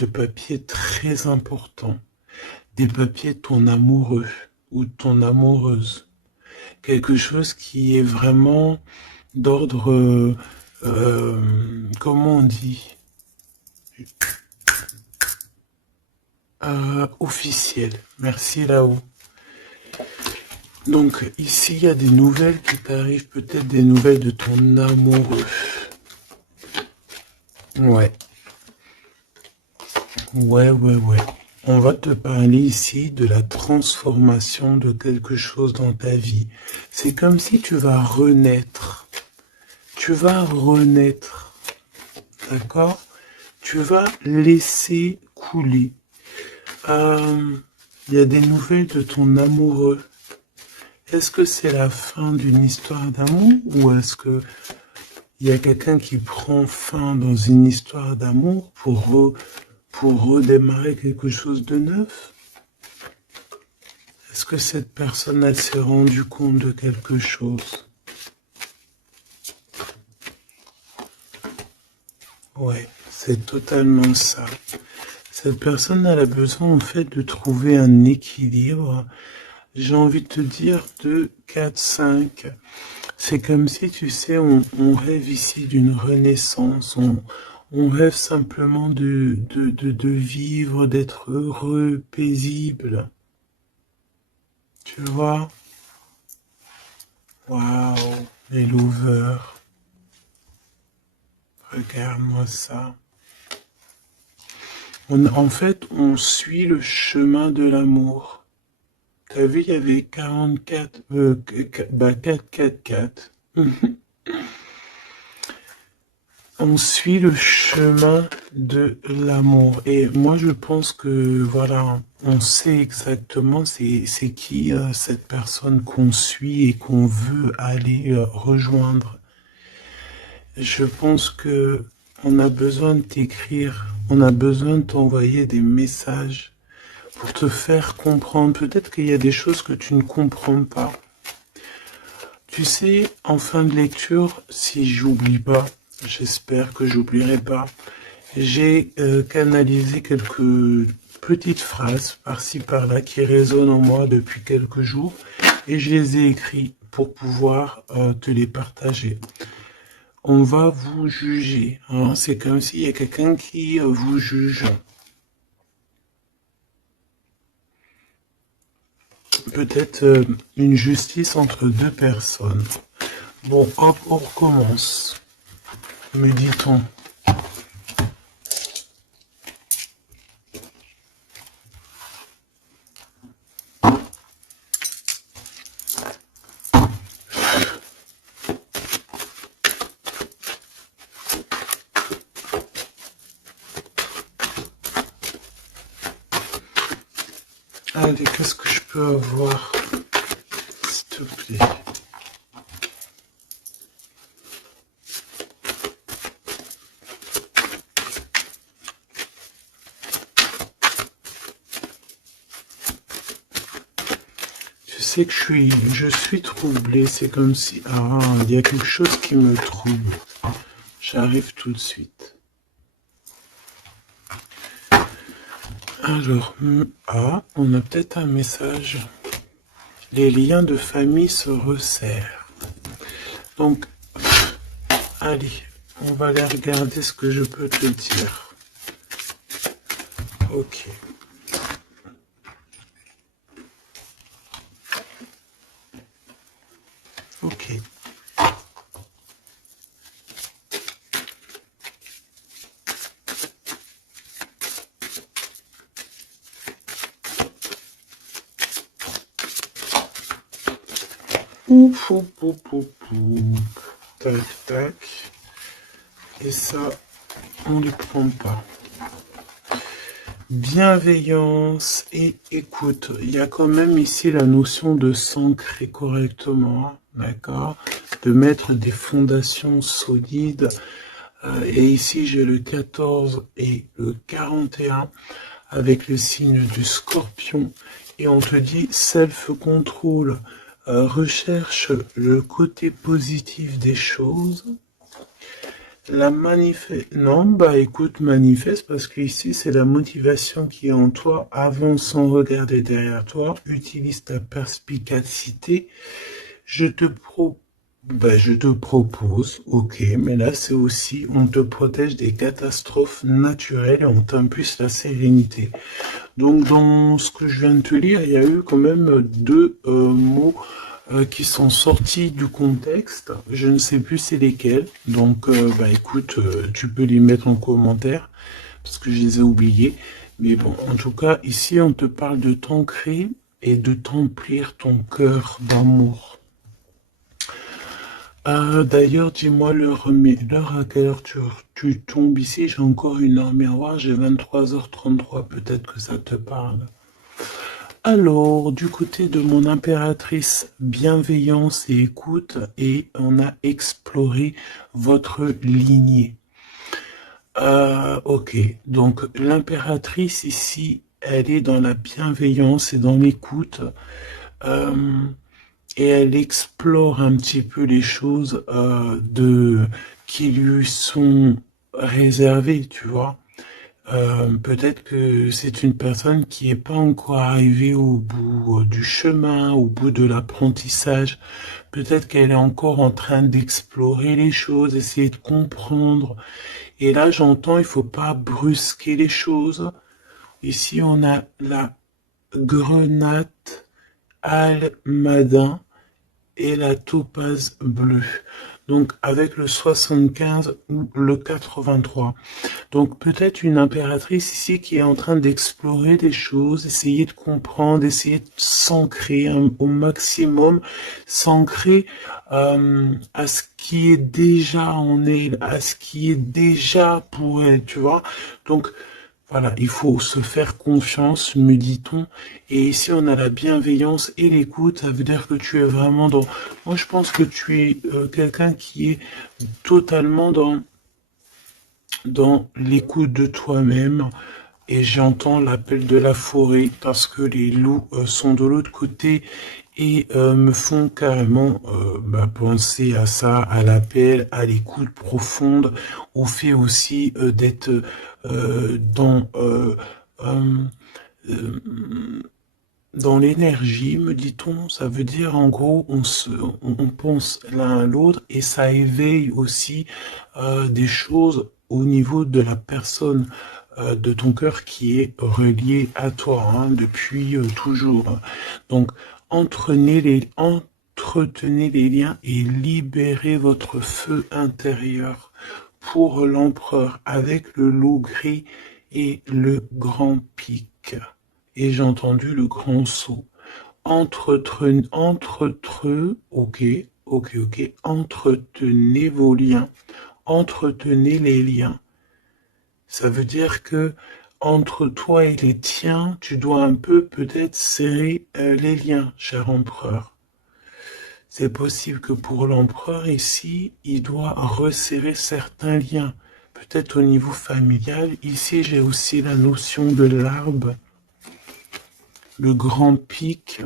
de papiers très importants. Des papiers de ton amoureux ou de ton amoureuse. Quelque chose qui est vraiment d'ordre, comment on dit, officiel. Merci là-haut. Donc ici, il y a des nouvelles qui t'arrivent, peut-être des nouvelles de ton amoureux. Ouais. Ouais. On va te parler ici de la transformation de quelque chose dans ta vie. C'est comme si tu vas renaître. Tu vas renaître. D'accord? Tu vas laisser couler. Il y a des nouvelles de ton amoureux. Est-ce que c'est la fin d'une histoire d'amour ou est-ce que il y a quelqu'un qui prend fin dans une histoire d'amour pour redémarrer quelque chose de neuf? Est-ce que cette personne, elle s'est rendue compte de quelque chose? Ouais, c'est totalement ça. Cette personne, elle a besoin en fait de trouver un équilibre. J'ai envie de te dire 2, 4, 5. C'est comme si, tu sais, on rêve ici d'une renaissance. On rêve simplement de vivre, d'être heureux, paisible. Tu vois? Waouh, les lovers. Regarde-moi ça. En fait, on suit le chemin de l'amour. T'as vu, il y avait 44, 4. On suit le chemin de l'amour. Et moi, je pense que, voilà, on sait exactement c'est qui cette personne qu'on suit et qu'on veut aller rejoindre. Je pense que on a besoin de t'écrire, on a besoin de t'envoyer des messages pour te faire comprendre. Peut-être qu'il y a des choses que tu ne comprends pas. Tu sais, en fin de lecture, si j'oublie pas, j'espère que j'oublierai pas, j'ai canalisé quelques petites phrases par-ci par-là qui résonnent en moi depuis quelques jours et je les ai écrites pour pouvoir te les partager. On va vous juger, hein. C'est comme s'il y a quelqu'un qui vous juge. Peut-être une justice entre deux personnes. Bon, hop, on recommence. Méditons. Allez, qu'est-ce que je peux avoir, s'il te plaît? Tu sais que je suis troublé, c'est comme si, il y a quelque chose qui me trouble. J'arrive tout de suite. Alors, on a peut-être un message. Les liens de famille se resserrent. Donc, allez, on va aller regarder ce que je peux te dire. Ok. Ok. Ouf, ouf, ouf, ouf, ouf. Tac, tac. Et ça, on ne le prend pas. Bienveillance et écoute. Il y a quand même ici la notion de s'ancrer correctement, d'accord? De mettre des fondations solides. Et ici, j'ai le 14 et le 41 avec le signe du scorpion. Et on te dit self-control. Recherche le côté positif des choses. La manifeste... Non, bah écoute, manifeste, parce que ici, c'est la motivation qui est en toi. Avance sans regarder derrière toi. Utilise ta perspicacité. Je te je te propose, ok, mais là, c'est aussi, on te protège des catastrophes naturelles et on t'impulse la sérénité. Donc, dans ce que je viens de te lire, il y a eu quand même deux mots qui sont sortis du contexte. Je ne sais plus c'est lesquels. Donc, bah écoute, tu peux les mettre en commentaire parce que je les ai oubliés. Mais bon, en tout cas, ici, on te parle de t'ancrer et de t'emplir ton cœur d'amour. D'ailleurs, dis-moi l'heure à quelle heure tu tombes ici. J'ai encore une heure miroir, j'ai 23h33. Peut-être que ça te parle. Alors, du côté de mon impératrice, bienveillance et écoute, et on a exploré votre lignée. Ok, donc l'impératrice ici, elle est dans la bienveillance et dans l'écoute, et elle explore un petit peu les choses qui lui sont réservées, tu vois. Peut-être que c'est une personne qui n'est pas encore arrivée au bout du chemin, au bout de l'apprentissage. Peut-être qu'elle est encore en train d'explorer les choses, essayer de comprendre. Et là, j'entends, il faut pas brusquer les choses. Ici, on a la grenade almadin et la topaze bleue. Donc, avec le 75 ou le 83. Donc peut-être une impératrice ici qui est en train d'explorer des choses, essayer de comprendre, essayer de s'ancrer au maximum, s'ancrer à ce qui est déjà en elle, à ce qui est déjà pour elle, tu vois. Donc voilà, il faut se faire confiance, me dit-on. Et ici, on a la bienveillance et l'écoute. Ça veut dire que tu es vraiment dans... Moi, je pense que tu es quelqu'un qui est totalement dans l'écoute de toi-même, et j'entends l'appel de la forêt parce que les loups sont de l'autre côté et me font carrément penser à ça, à l'appel, à l'écoute profonde, au fait aussi d'être dans l'énergie, me dit-on. Ça veut dire en gros on pense l'un à l'autre et ça éveille aussi des choses au niveau de la personne de ton cœur qui est relié à toi hein, depuis toujours. Donc entretenez les liens et libérez votre feu intérieur pour l'empereur avec le loup gris et le grand pic. Et j'ai entendu le grand saut. Ok, entretenez vos liens, entretenez les liens. Ça veut dire que entre toi et les tiens, tu dois un peu peut-être serrer les liens, cher empereur. C'est possible que pour l'empereur ici, il doit resserrer certains liens, peut-être au niveau familial. Ici, j'ai aussi la notion de l'arbre, le grand pic.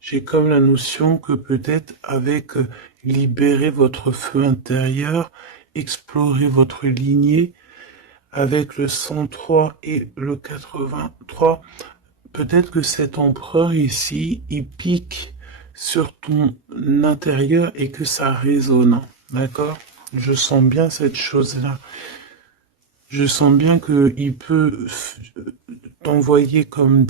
J'ai comme la notion que peut-être avec libérer votre feu intérieur, explorer votre lignée, avec le 103 et le 83, peut-être que cet empereur ici, il pique sur ton intérieur et que ça résonne, d'accord? Je sens bien cette chose-là. Je sens bien qu'il peut t'envoyer comme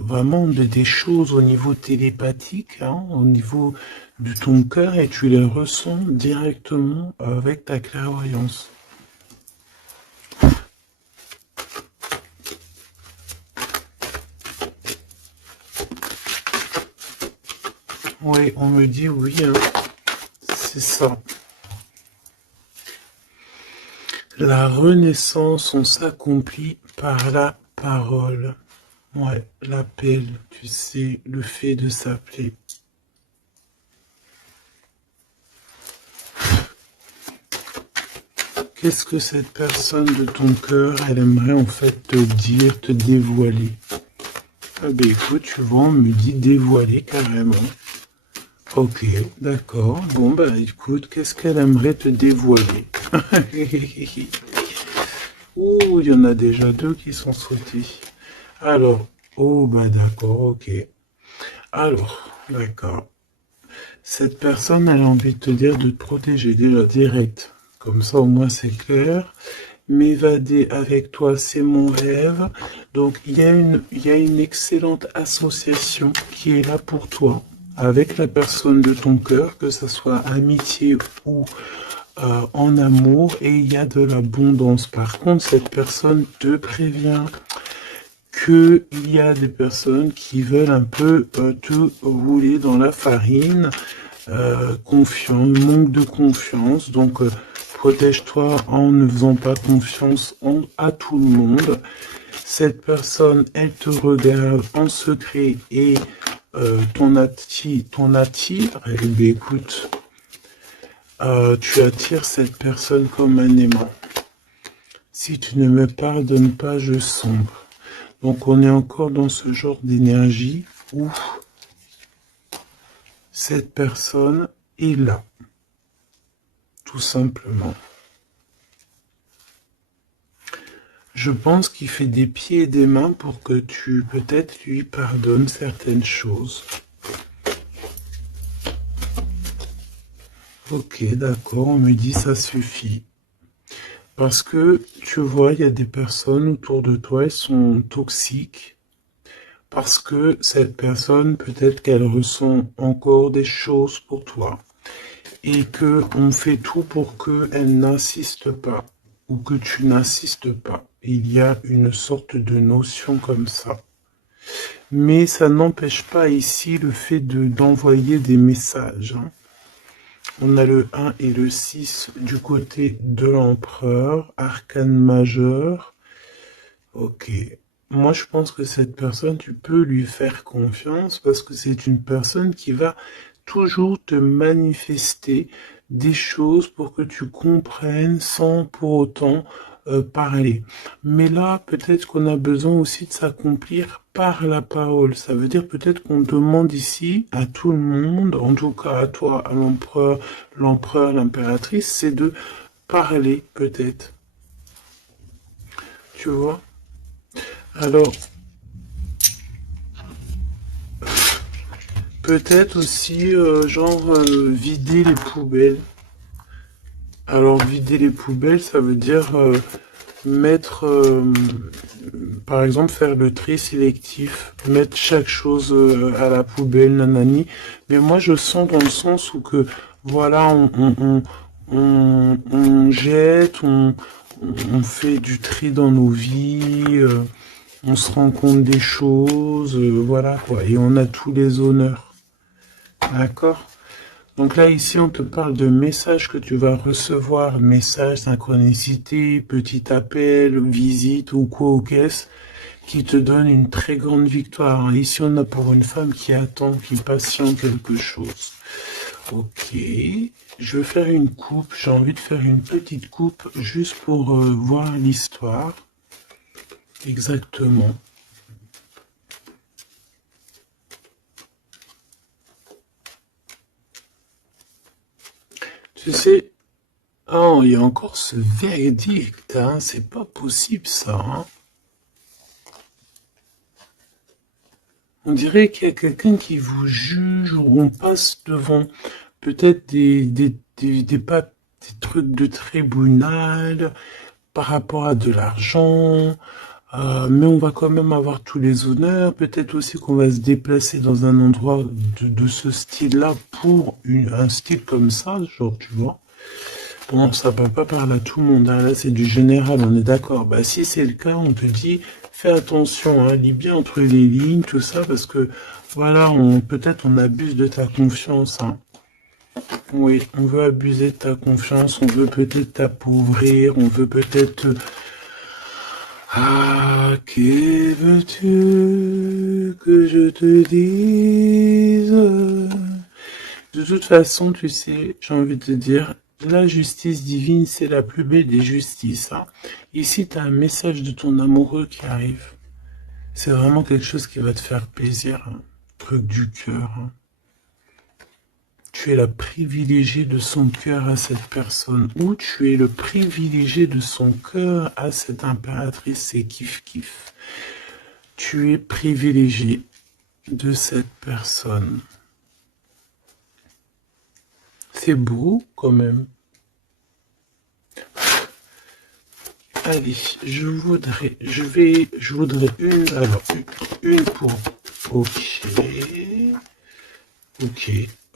vraiment des choses au niveau télépathique, hein, au niveau de ton cœur et tu les ressens directement avec ta clairvoyance. Oui, on me dit oui, hein, c'est ça. La renaissance, on s'accomplit par la parole. Ouais, l'appel, tu sais, le fait de s'appeler. Qu'est-ce que cette personne de ton cœur, elle aimerait en fait te dire, te dévoiler? Ah ben écoute, tu vois, on me dit dévoiler carrément. Ok, d'accord. Bon, bah écoute, qu'est-ce qu'elle aimerait te dévoiler? Ouh, il y en a déjà deux qui sont sautés. Alors, oh, bah d'accord, ok. Alors, d'accord. Cette personne, elle a envie de te dire de te protéger déjà direct. Comme ça, au moins, c'est clair. M'évader avec toi, c'est mon rêve. Donc, il y a une excellente association qui est là pour toi, avec la personne de ton cœur, que ce soit amitié ou en amour, et il y a de l'abondance. Par contre, cette personne te prévient qu'il y a des personnes qui veulent un peu te rouler dans la farine, manque de confiance, donc protège-toi en ne faisant pas confiance à tout le monde. Cette personne, elle te regarde en secret et ton attire. Eh bien, écoute, tu attires cette personne comme un aimant. Si tu ne me pardonnes pas, je sombre. Donc on est encore dans ce genre d'énergie où cette personne est là, tout simplement. Je pense qu'il fait des pieds et des mains pour que tu peut-être lui pardonnes certaines choses. Ok, d'accord, on me dit ça suffit. Parce que tu vois, il y a des personnes autour de toi, elles sont toxiques. Parce que cette personne, peut-être qu'elle ressent encore des choses pour toi. Et que on fait tout pour qu'elle n'insiste pas. Ou que tu n'insistes pas. Il y a une sorte de notion comme ça. Mais ça n'empêche pas ici le fait d'envoyer des messages. Hein. On a le 1 et le 6 du côté de l'empereur, arcane majeur. Ok. Moi, je pense que cette personne, tu peux lui faire confiance parce que c'est une personne qui va toujours te manifester des choses pour que tu comprennes sans pour autant parler. Mais là, peut-être qu'on a besoin aussi de s'accomplir par la parole. Ça veut dire peut-être qu'on demande ici à tout le monde, en tout cas à toi, à l'empereur, l'impératrice, c'est de parler peut-être. Tu vois? Alors, peut-être aussi, vider les poubelles. Alors, vider les poubelles, ça veut dire mettre, par exemple, faire le tri sélectif, mettre chaque chose à la poubelle, nanani. Mais moi, je sens dans le sens où que, voilà, on jette, on fait du tri dans nos vies, on se rend compte des choses, voilà quoi, et on a tous les honneurs. D'accord? Donc là, ici, on te parle de messages que tu vas recevoir, messages, synchronicité, petit appel, visite ou quoi ou qu'est-ce, qui te donne une très grande victoire. Ici, on a pour une femme qui attend, qui patiente quelque chose. Ok, je vais faire une coupe, j'ai envie de faire une petite coupe juste pour voir l'histoire. Exactement. Tu sais, oh, il y a encore ce verdict, hein, c'est pas possible ça, hein. On dirait qu'il y a quelqu'un qui vous juge ou on passe devant peut-être des trucs de tribunal par rapport à de l'argent, mais on va quand même avoir tous les honneurs. Peut-être aussi qu'on va se déplacer dans un endroit de ce style-là pour un style comme ça, genre, tu vois. Bon, ça peut pas parler à tout le monde, hein. Là, c'est du général, on est d'accord. Bah, si c'est le cas, on te dit, fais attention, hein, lis bien entre les lignes, tout ça, parce que, voilà, peut-être on abuse de ta confiance, hein. Oui, on veut abuser de ta confiance, on veut peut-être t'appauvrir, on veut peut-être... Ah, que veux-tu que je te dise? De toute façon, tu sais, j'ai envie de te dire, la justice divine, c'est la plus belle des justices. Hein. Ici, tu as un message de ton amoureux qui arrive. C'est vraiment quelque chose qui va te faire plaisir. Hein. Truc du cœur. Hein. tu es la privilégiée de son cœur à cette personne, ou tu es le privilégié de son cœur à cette impératrice, c'est kiff-kiff. Tu es privilégié de cette personne. C'est beau quand même. Allez, je voudrais une pour,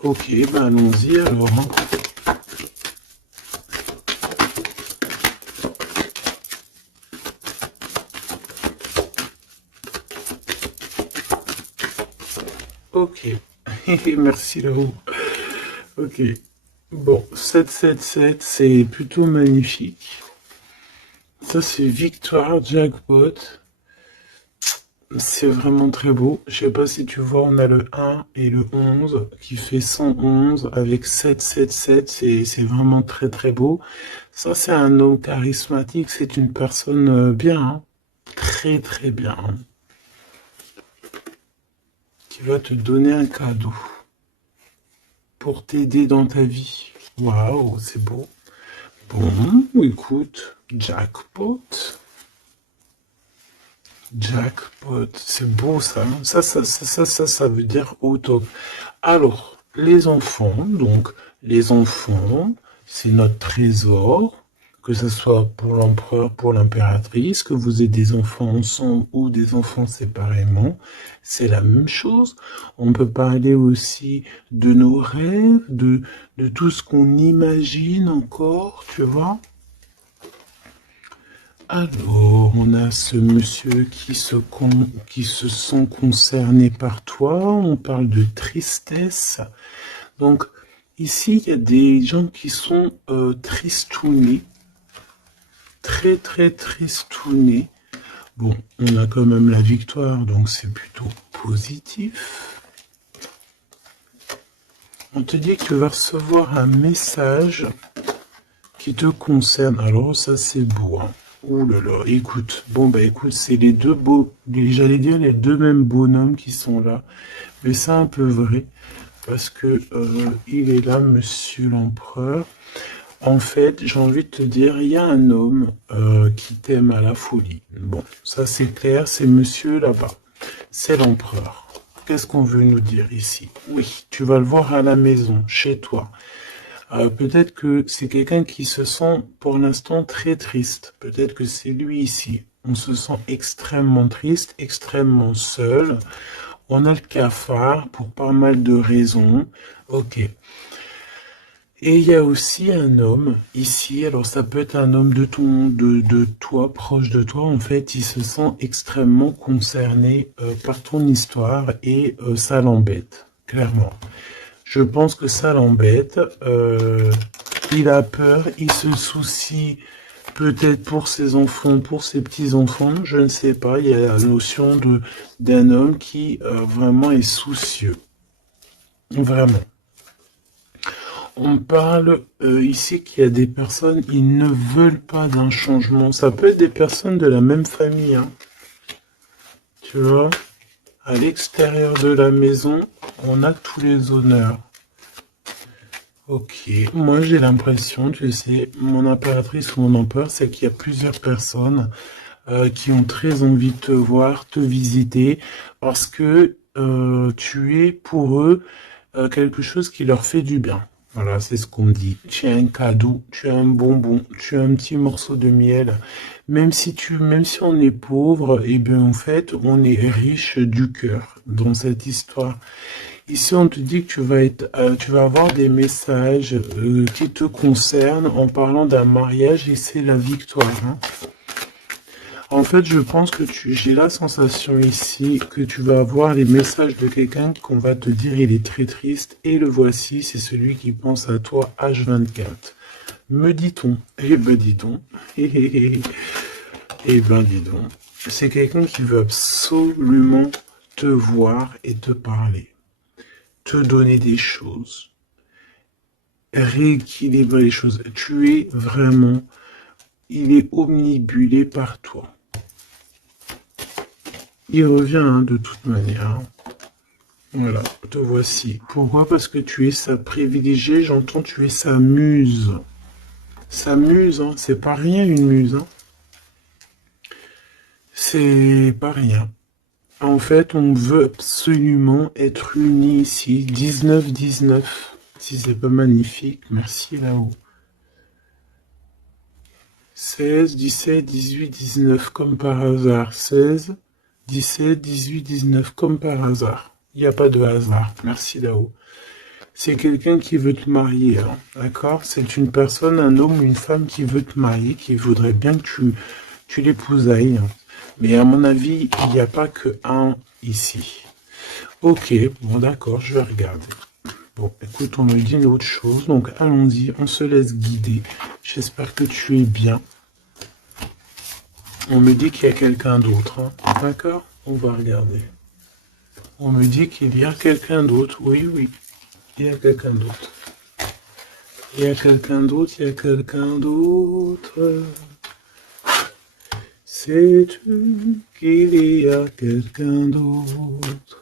ok, ben allons-y alors, hein. Ok, merci là-haut. Ok, bon, 777, c'est plutôt magnifique. Ça, c'est victoire, jackpot. C'est vraiment très beau. Je sais pas si tu vois, on a le 1 et le 11 qui fait 111 avec 777. C'est vraiment très très beau. Ça, c'est un homme charismatique. C'est une personne bien, hein. Très très bien, hein, qui va te donner un cadeau pour t'aider dans ta vie. Waouh, c'est beau. Bon, écoute, jackpot. Jackpot, c'est beau ça, hein. Ça veut dire au top. Alors, les enfants, donc, les enfants, c'est notre trésor, que ce soit pour l'empereur, pour l'impératrice, que vous ayez des enfants ensemble ou des enfants séparément, c'est la même chose. On peut parler aussi de nos rêves, de tout ce qu'on imagine encore, tu vois. Alors, on a ce monsieur qui se sent concerné par toi. On parle de tristesse. Donc, ici, il y a des gens qui sont tristounés. Très, très tristounés. Bon, on a quand même la victoire, donc c'est plutôt positif. On te dit que tu vas recevoir un message qui te concerne. Alors, ça, c'est beau, hein. Ouh là là, écoute, bon bah écoute, c'est les deux j'allais dire les deux mêmes bonhommes qui sont là, mais c'est un peu vrai, parce que il est là, monsieur l'empereur. En fait, j'ai envie de te dire, il y a un homme qui t'aime à la folie. Bon, ça c'est clair, c'est monsieur là-bas, c'est l'empereur. Qu'est-ce qu'on veut nous dire ici? Oui, tu vas le voir à la maison, chez toi. Peut-être que c'est quelqu'un qui se sent pour l'instant très triste. Peut-être que c'est lui ici. On se sent extrêmement triste, extrêmement seul. On a le cafard pour pas mal de raisons. Ok. Et il y a aussi un homme ici. Alors ça peut être un homme de toi, proche de toi. En fait, il se sent extrêmement concerné par ton histoire et ça l'embête, clairement. Je pense que ça l'embête. Il a peur, il se soucie peut-être pour ses enfants, pour ses petits-enfants, je ne sais pas. Il y a la notion d'un homme qui vraiment est soucieux. Vraiment. On parle ici qu'il y a des personnes, ils ne veulent pas d'un changement. Ça peut être des personnes de la même famille, hein. Tu vois, à l'extérieur de la maison, on a tous les honneurs. Ok, moi j'ai l'impression, tu sais, mon impératrice ou mon empereur, c'est qu'il y a plusieurs personnes qui ont très envie de te voir, te visiter, parce que tu es pour eux quelque chose qui leur fait du bien. Voilà, c'est ce qu'on me dit. Tu as un cadeau, tu as un bonbon, tu as un petit morceau de miel. Même si on est pauvre, eh bien en fait, on est riche du cœur dans cette histoire. Ici, on te dit que tu vas avoir des messages qui te concernent en parlant d'un mariage et c'est la victoire, hein. En fait, je pense que j'ai la sensation ici que tu vas avoir les messages de quelqu'un qu'on va te dire il est très triste et le voici, c'est celui qui pense à toi H24. Me dit-on, eh ben dis donc, eh ben dis donc, c'est quelqu'un qui veut absolument te voir et te parler, te donner des choses, rééquilibrer les choses. Tu es vraiment, il est omnibulé par toi. Il revient hein, de toute manière. Voilà, te voici. Pourquoi? Parce que tu es sa privilégiée, j'entends tu es sa muse. Sa muse, hein, c'est pas rien une muse, hein. C'est pas rien. En fait, on veut absolument être unis ici. 19-19. Si c'est pas magnifique, merci là-haut. 16, 17, 18, 19, comme par hasard. 16, 17, 18, 19, comme par hasard. Il n'y a pas de hasard. Merci là-haut. C'est quelqu'un qui veut te marier, hein, d'accord? C'est une personne, un homme ou une femme qui veut te marier, qui voudrait bien que tu l'épousailles. Mais à mon avis, il n'y a pas que un ici. Ok, bon d'accord, je vais regarder. Bon, écoute, on me dit une autre chose, donc allons-y, on se laisse guider. J'espère que tu es bien. On me dit qu'il y a quelqu'un d'autre, hein. D'accord? On va regarder. On me dit qu'il y a quelqu'un d'autre, oui, oui, il y a quelqu'un d'autre. Il y a quelqu'un d'autre, il y a quelqu'un d'autre. Sais-tu qu'il y a quelqu'un d'autre?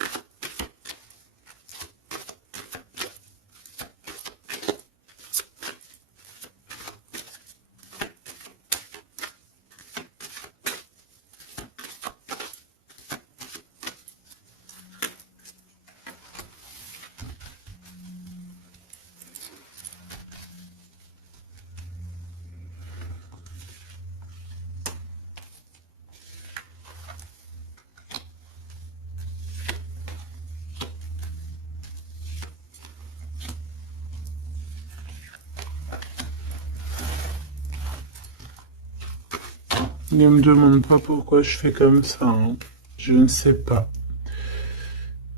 Ne me demande pas pourquoi je fais comme ça, hein. Je ne sais pas.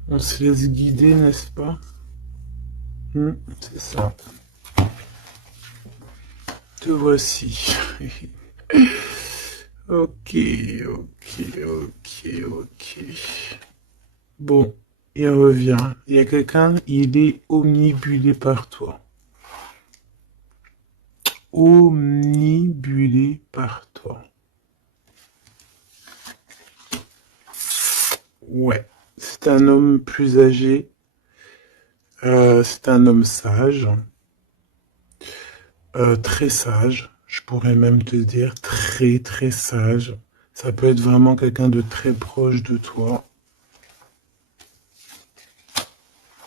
On se laisse guider, n'est-ce pas? C'est ça. Te voici. Ok, ok, ok, ok. Bon, il revient. Il y a quelqu'un, il est omnibulé par toi. Omnibulé par toi. Ouais, c'est un homme plus âgé. C'est un homme sage. Très sage. Je pourrais même te dire très très sage. Ça peut être vraiment quelqu'un de très proche de toi.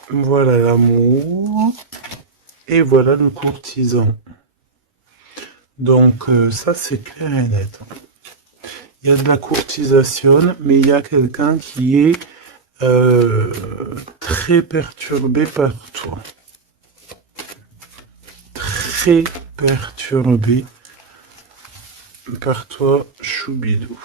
Voilà l'amour. Et voilà le courtisan. Donc ça c'est clair et net. Il y a de la courtisation, mais il y a quelqu'un qui est très perturbé par toi. Très perturbé par toi, Choubidou.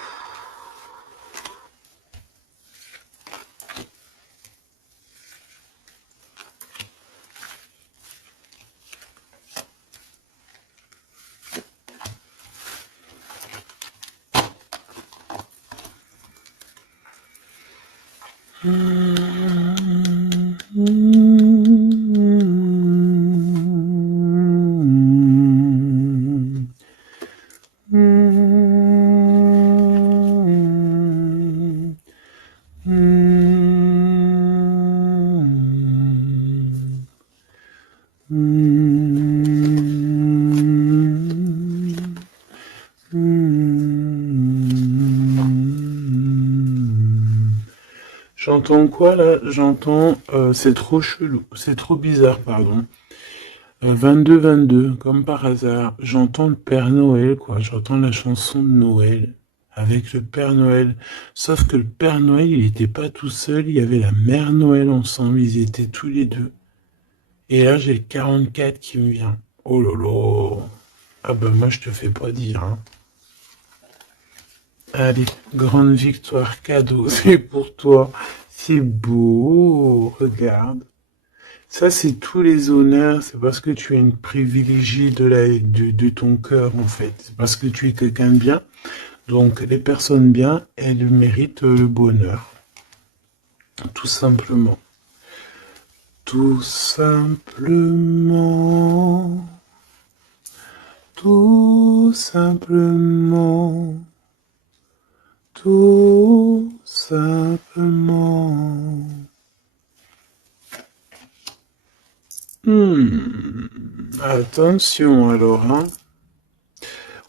J'entends quoi là? J'entends c'est trop chelou, c'est trop bizarre, pardon. 22-22, comme par hasard, j'entends le Père Noël, quoi. J'entends la chanson de Noël avec le Père Noël. Sauf que le Père Noël, il n'était pas tout seul, il y avait la Mère Noël ensemble, ils étaient tous les deux. Et là, j'ai le 44 qui me vient. Oh là là. Ah ben moi, je te fais pas dire, hein. Allez, grande victoire, cadeau, c'est pour toi. C'est beau, regarde. Ça, c'est tous les honneurs, c'est parce que tu es une privilégiée de ton cœur, en fait. C'est parce que tu es quelqu'un de bien. Donc, les personnes bien, elles méritent le bonheur. Tout simplement. Tout simplement. Tout simplement. Tout simplement. Attention alors, hein.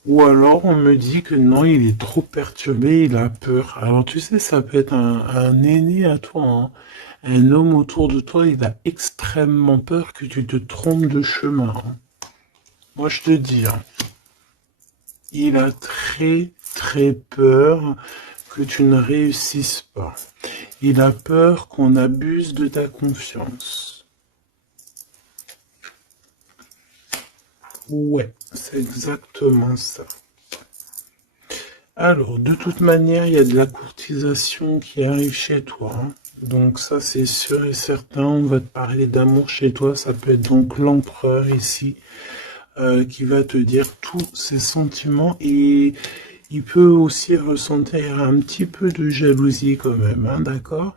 Ou alors on me dit que non, il est trop perturbé, il a peur. Alors tu sais, ça peut être un aîné à toi, hein. Un homme autour de toi, il a extrêmement peur que tu te trompes de chemin, hein. Moi je te dis, hein, il a très très peur que tu ne réussisses pas. Il a peur qu'on abuse de ta confiance. Ouais, c'est exactement ça. Alors, de toute manière, il y a de la courtisation qui arrive chez toi, hein. Donc ça, c'est sûr et certain. On va te parler d'amour chez toi. Ça peut être donc l'empereur ici qui va te dire tous ses sentiments et il peut aussi ressentir un petit peu de jalousie quand même, hein, d'accord?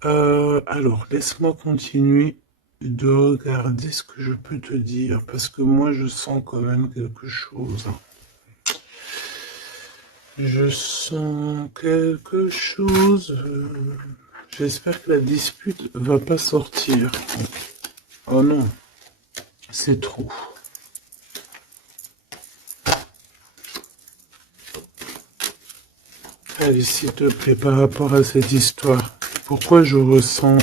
Alors, laisse-moi continuer de regarder ce que je peux te dire parce que moi, je sens quand même quelque chose, hein. Je sens quelque chose. J'espère que la dispute va pas sortir. Oh non, c'est trop. Allez, s'il te plaît, par rapport à cette histoire, pourquoi je ressens...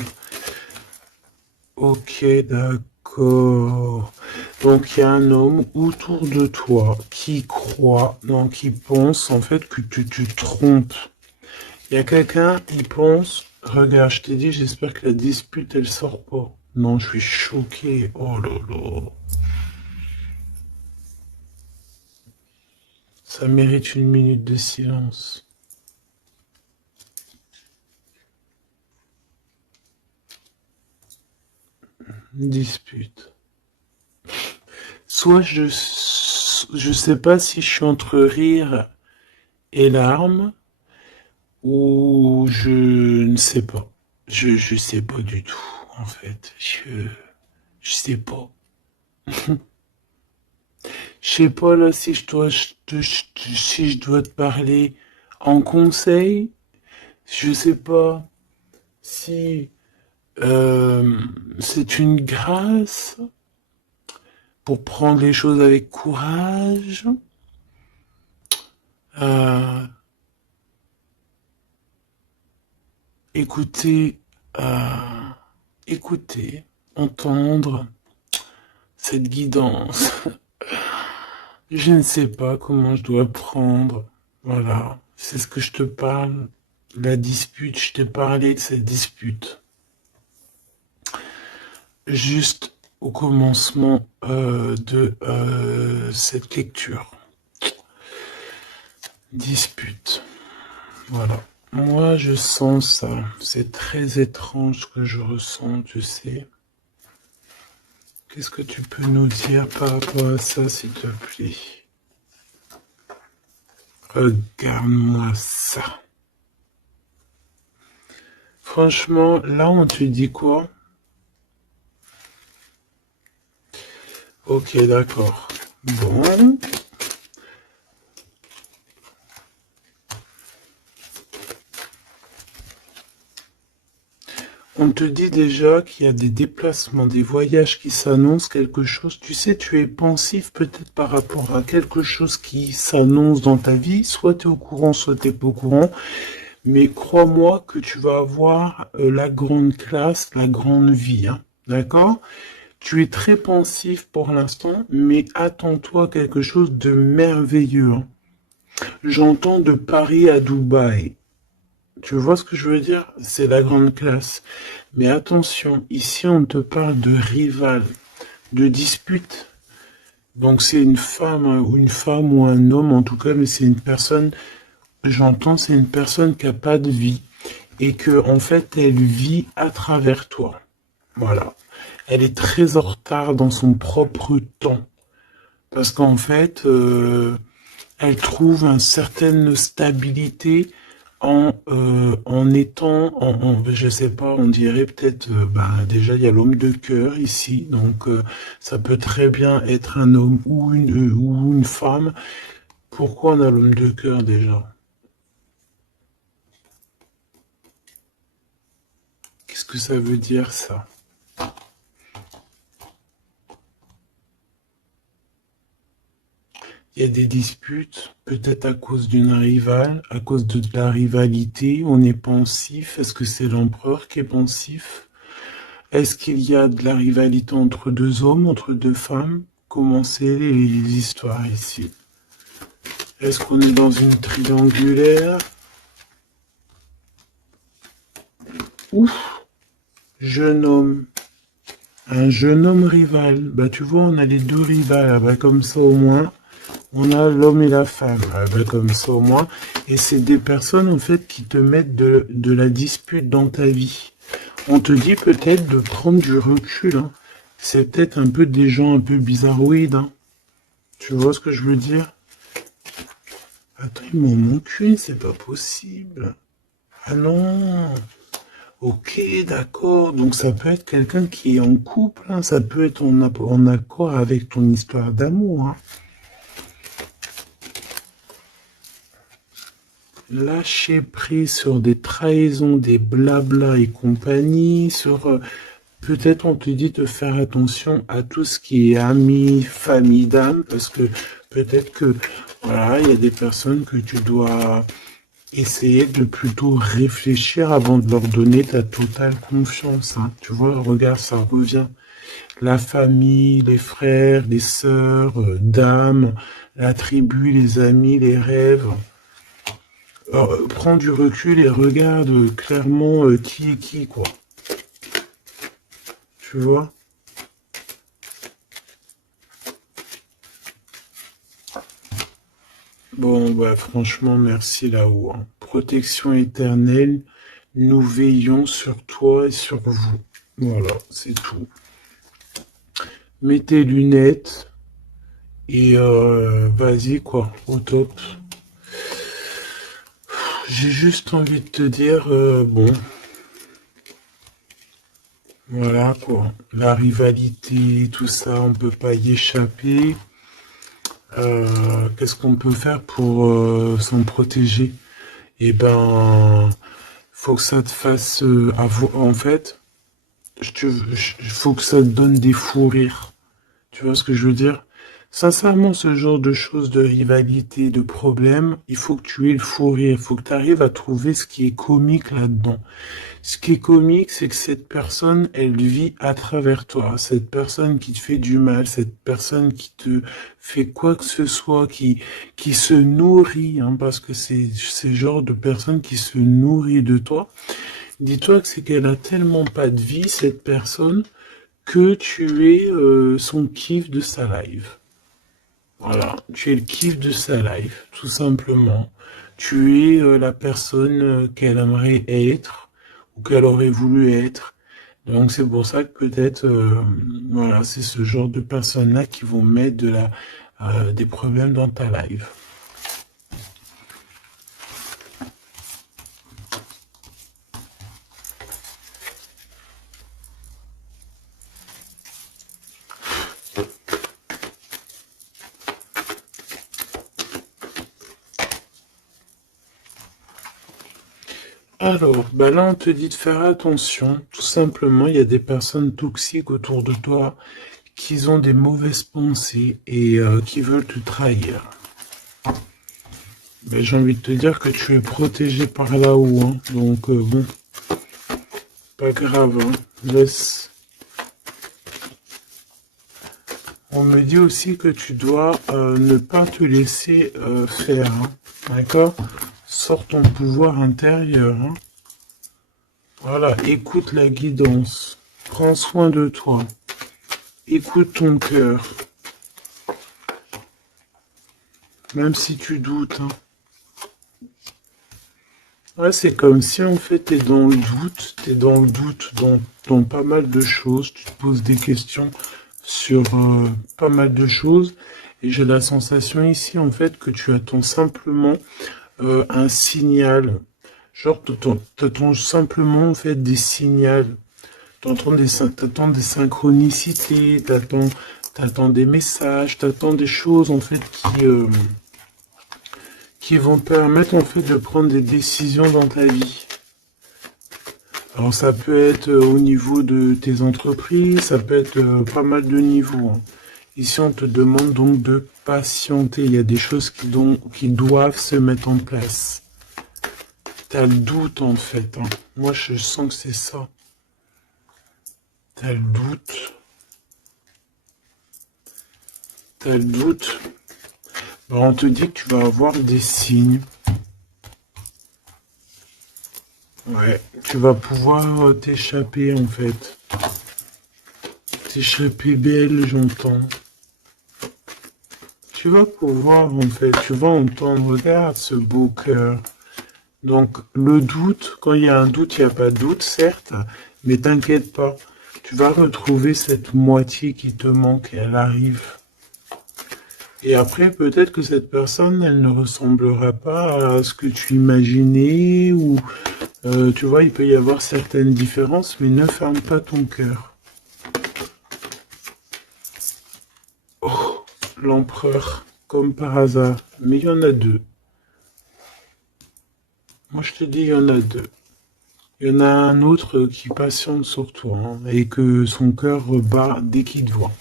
Ok, d'accord. Donc, il y a un homme autour de toi qui croit, donc qui pense en fait que tu te trompes. Il y a quelqu'un, il pense, regarde, je t'ai dit, j'espère que la dispute, elle sort pas. Non, je suis choqué. Oh là là. Ça mérite une minute de silence. Une dispute. Soit je sais pas si je suis entre rire et larmes, ou je ne sais pas. Je sais pas du tout, en fait. Je sais pas. Je sais pas là si si je dois te parler en conseil. Je sais pas si c'est une grâce pour prendre les choses avec courage. Euh, écouter, euh, écouter, entendre cette guidance. Je ne sais pas comment je dois prendre. Voilà, c'est ce que je te parle. La dispute, je t'ai parlé de cette dispute. Juste au commencement de cette lecture. Dispute. Voilà. Moi, je sens ça. C'est très étrange ce que je ressens, tu sais. Qu'est-ce que tu peux nous dire par rapport à ça, s'il te plaît? Regarde-moi ça. Franchement, là, on te dit quoi? Ok, d'accord. Bon. On te dit déjà qu'il y a des déplacements, des voyages qui s'annoncent, quelque chose. Tu sais, tu es pensif peut-être par rapport à quelque chose qui s'annonce dans ta vie. Soit tu es au courant, soit tu n'es pas au courant. Mais crois-moi que tu vas avoir la grande classe, la grande vie, hein. D'accord? Tu es très pensif pour l'instant, mais attends-toi quelque chose de merveilleux, hein. J'entends de Paris à Dubaï. Tu vois ce que je veux dire? C'est la grande classe. Mais attention, ici on te parle de rival, de dispute. Donc c'est une femme ou un homme en tout cas, mais c'est une personne, j'entends, c'est une personne qui a pas de vie et que en fait elle vit à travers toi. Voilà. Elle est très en retard dans son propre temps parce qu'en fait elle trouve une certaine stabilité en étant, je sais pas, on dirait peut-être, déjà il y a l'homme de cœur ici, donc ça peut très bien être un homme ou une femme. Pourquoi on a l'homme de cœur déjà? Qu'est-ce que ça veut dire ça? Il y a des disputes, peut-être à cause d'une rivale, à cause de la rivalité, on est pensif. Est-ce que c'est l'empereur qui est pensif? Est-ce qu'il y a de la rivalité entre deux hommes, entre deux femmes? Comment c'est les histoires ici? Est-ce qu'on est dans une triangulaire? Ouf, jeune homme. Un jeune homme rival. Bah tu vois, on a les deux rivales. Ah, bah, comme ça au moins, on a l'homme et la femme. Ah, bah, comme ça au moins. Et c'est des personnes en fait qui te mettent de la dispute dans ta vie. On te dit peut-être de prendre du recul. Hein. C'est peut-être un peu des gens un peu bizarroïdes. Hein. Tu vois ce que je veux dire? Attends, ils m'en manquent une, c'est pas possible. Ah non. Ok, d'accord. Donc ça peut être quelqu'un qui est en couple, hein. Ça peut être en accord avec ton histoire d'amour. Hein. Lâcher prise sur des trahisons, des blabla et compagnie, sur peut-être on te dit de faire attention à tout ce qui est amis, famille d'âme, parce que peut-être que voilà, il y a des personnes que tu dois essayer de plutôt réfléchir avant de leur donner ta totale confiance. Hein. Tu vois, regarde, ça revient. La famille, les frères, les sœurs, dames, la tribu, les amis, les rêves. Alors, prends du recul et regarde clairement qui est qui, quoi. Tu vois? Bon, bah franchement, merci là-haut. Hein. Protection éternelle, nous veillons sur toi et sur vous. Voilà, c'est tout. Mets tes lunettes et vas-y, quoi, au top. J'ai juste envie de te dire, bon, voilà, quoi. La rivalité, tout ça, on peut pas y échapper. Qu'est-ce qu'on peut faire pour s'en protéger? Eh ben, faut que ça te fasse en fait, faut que ça te donne des fous rires. Tu vois ce que je veux dire? Sincèrement, ce genre de choses, de rivalité, de problèmes, il faut que tu aies le fou rire. Il faut que tu arrives à trouver ce qui est comique là-dedans. Ce qui est comique, c'est que cette personne, elle vit à travers toi. Cette personne qui te fait du mal, cette personne qui te fait quoi que ce soit, qui se nourrit, hein, parce que c'est le genre de personne qui se nourrit de toi. Dis-toi que c'est qu'elle a tellement pas de vie, cette personne, que tu es son kiff de sa life. Voilà, tu es le kiff de sa life, tout simplement. Tu es la personne qu'elle aimerait être ou qu'elle aurait voulu être. Donc c'est pour ça que peut-être, voilà, c'est ce genre de personnes-là qui vont mettre des problèmes dans ta life. Alors, bah là, on te dit de faire attention. Tout simplement, il y a des personnes toxiques autour de toi qui ont des mauvaises pensées et qui veulent te trahir. Ben, j'ai envie de te dire que tu es protégé par là-haut. Hein. Donc, bon, pas grave. Hein. Laisse. On me dit aussi que tu dois ne pas te laisser faire. Hein. D'accord? Sors ton pouvoir intérieur. Hein. Voilà, écoute la guidance. Prends soin de toi. Écoute ton cœur. Même si tu doutes. Hein. Ouais, c'est comme si en fait t'es dans le doute. T'es dans le doute dans pas mal de choses. Tu te poses des questions sur pas mal de choses. Et j'ai la sensation ici en fait que tu attends simplement un signal. Genre, t'attends simplement en fait des signaux. T'attends des synchronicités, t'attends des messages, t'attends des choses en fait qui vont te permettre en fait de prendre des décisions dans ta vie. Alors ça peut être au niveau de tes entreprises, ça peut être pas mal de niveaux. Hein. Ici on te demande donc de patienter. Il y a des choses qui doivent se mettre en place. T'as le doute, en fait. Hein. Moi, je sens que c'est ça. T'as le doute. T'as le doute. Ben, on te dit que tu vas avoir des signes. Ouais, tu vas pouvoir t'échapper, en fait. T'échapper belle, j'entends. Tu vas pouvoir, en fait, tu vas entendre, regarde ce beau cœur. Donc, le doute, quand il y a un doute, il n'y a pas de doute, certes, mais t'inquiète pas. Tu vas retrouver cette moitié qui te manque, elle arrive. Et après, peut-être que cette personne, elle ne ressemblera pas à ce que tu imaginais, ou, tu vois, il peut y avoir certaines différences, mais ne ferme pas ton cœur. Oh, l'empereur, comme par hasard. Mais il y en a deux. Moi, je te dis, il y en a deux. Il y en a un autre qui patiente sur toi, hein, et que son cœur bat dès qu'il te voit.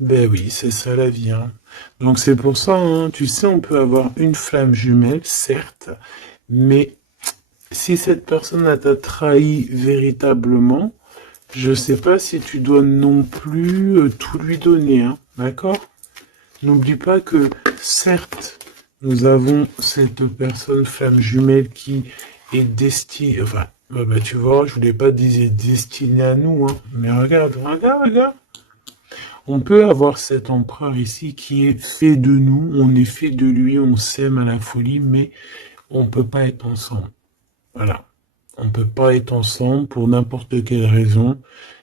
Ben oui, c'est ça la vie. Hein. Donc c'est pour ça, hein, tu sais, on peut avoir une flamme jumelle, certes, mais si cette personne t'a trahi véritablement, je sais pas si tu dois non plus tout lui donner, hein, d'accord? N'oublie pas que, certes, nous avons cette personne flamme jumelle qui est destinée, enfin, bah, tu vois, je voulais pas dire destinée à nous, hein, mais regarde, regarde, regarde. On peut avoir cet empereur ici qui est fait de nous, on est fait de lui, on s'aime à la folie, mais on peut pas être ensemble. Voilà. On peut pas être ensemble pour n'importe quelle raison.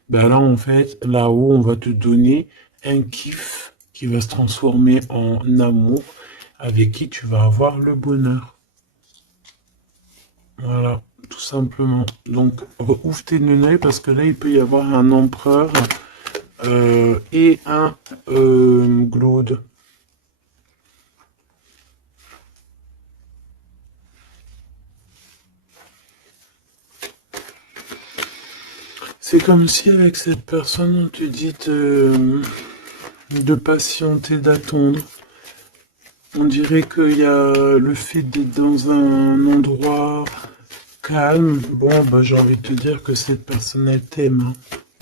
Ben là, en fait, là-haut, on va te donner un kiff qui va se transformer en amour avec qui tu vas avoir le bonheur. Voilà, tout simplement. Donc, ouvre tes lunettes parce que là, il peut y avoir un empereur et un Glaude. C'est comme si avec cette personne, on te dit de patienter, d'attendre. On dirait qu'il y a le fait d'être dans un endroit calme. Bon, bah, j'ai envie de te dire que cette personne, elle t'aime. Hein.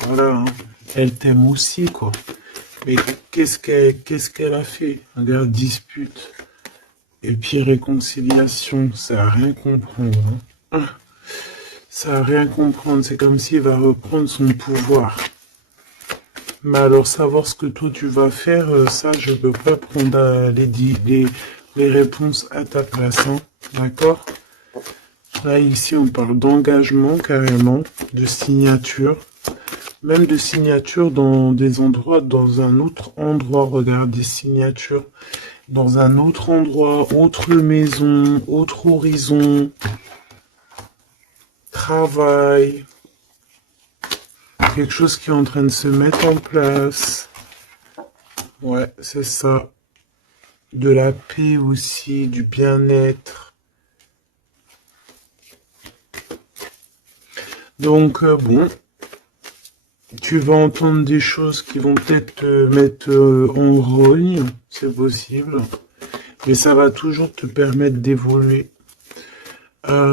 Voilà, hein. Elle t'aime aussi, quoi. Mais qu'est-ce qu'elle a fait? Regarde, dispute. Et puis réconciliation, ça a rien comprendre. Hein. Ça a rien comprendre. C'est comme s'il va reprendre son pouvoir. Mais alors, savoir ce que toi tu vas faire, ça, je peux pas prendre les réponses à ta place. Hein. D'accord? Là, ici, on parle d'engagement, carrément, de signature. Même de signature dans des endroits, dans un autre endroit. Regarde, des signatures. Dans un autre endroit, autre maison, autre horizon. Travail. Quelque chose qui est en train de se mettre en place. Ouais, c'est ça. De la paix aussi, du bien-être. Donc, bon, tu vas entendre des choses qui vont peut-être te mettre en rogne, c'est possible. Mais ça va toujours te permettre d'évoluer.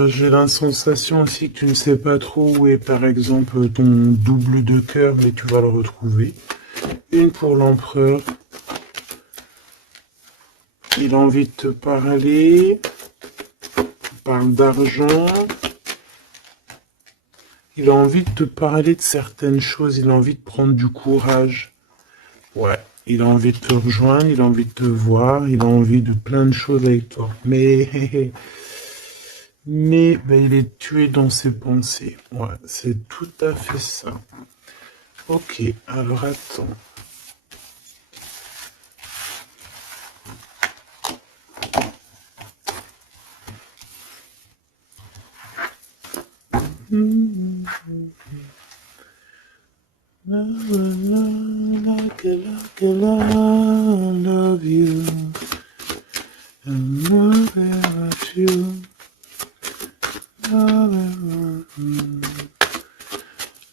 J'ai la sensation aussi que tu ne sais pas trop où est par exemple ton double de cœur, mais tu vas le retrouver. Une pour l'empereur. Il a envie de te parler. Il parle d'argent. Il a envie de te parler de certaines choses. Il a envie de prendre du courage. Ouais. Il a envie de te rejoindre. Il a envie de te voir. Il a envie de plein de choses avec toi. Mais ben, il est tué dans ses pensées. Ouais, c'est tout à fait ça. Ok, alors attends. Love you. And love you.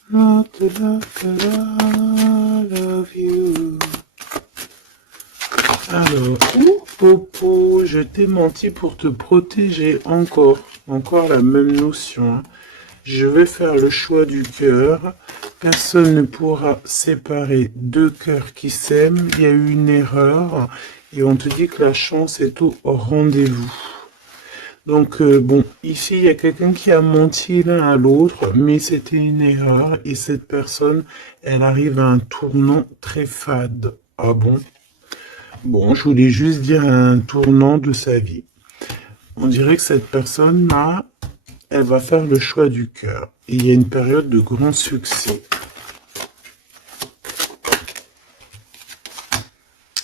Not love you. Ah, t'ai menti pour te protéger encore. Encore la même notion, hein. Je vais faire le choix du cœur. Personne ne pourra séparer deux cœurs qui s'aiment. Il y a eu une erreur et on te dit que la chance est au rendez-vous. Donc, bon, ici, il y a quelqu'un qui a menti l'un à l'autre, mais c'était une erreur et cette personne, elle arrive à un tournant très fade. Ah bon? Bon, je voulais juste dire un tournant de sa vie. On dirait que cette personne-là, elle va faire le choix du cœur. Et il y a une période de grand succès.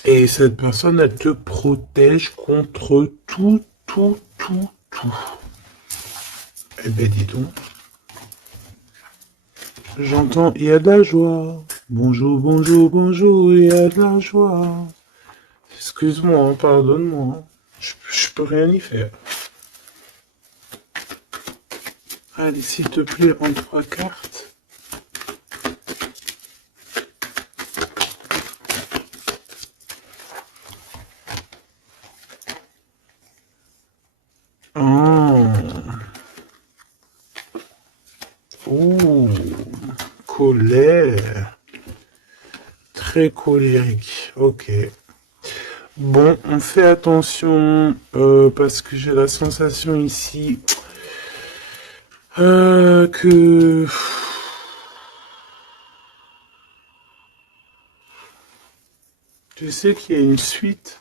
Et cette personne, elle te protège contre tout. Eh ben, dis donc. J'entends, il y a de la joie. Bonjour, bonjour, bonjour, il y a de la joie. Excuse-moi, hein, pardonne-moi. Hein. Je peux rien y faire. Allez, s'il te plaît, en 3 cartes. Oh. Oh. Colère. Très colérique. Ok. Bon, on fait attention parce que j'ai la sensation ici que tu sais qu'il y a une suite.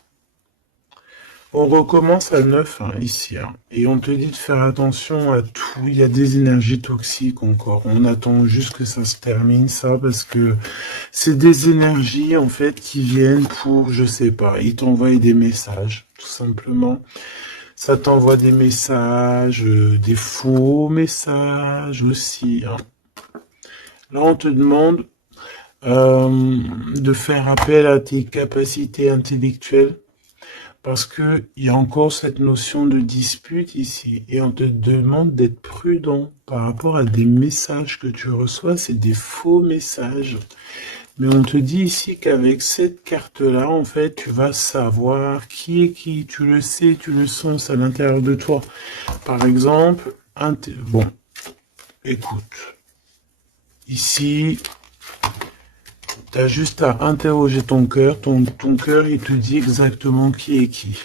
On recommence à 9 hein, ici, hein, et on te dit de faire attention à tout. Il y a des énergies toxiques encore. On attend juste que ça se termine, ça, parce que c'est des énergies en fait qui viennent pour, je sais pas, ils t'envoient des messages, tout simplement. Ça t'envoie des messages, des faux messages aussi. Hein. Là, on te demande de faire appel à tes capacités intellectuelles. Parce que il y a encore cette notion de dispute ici. Et on te demande d'être prudent par rapport à des messages que tu reçois. C'est des faux messages. Mais on te dit ici qu'avec cette carte-là, en fait, tu vas savoir qui est qui. Tu le sais, tu le sens à l'intérieur de toi. Par exemple, bon, écoute. Ici, tu as juste à interroger ton cœur. Ton cœur, il te dit exactement qui est qui.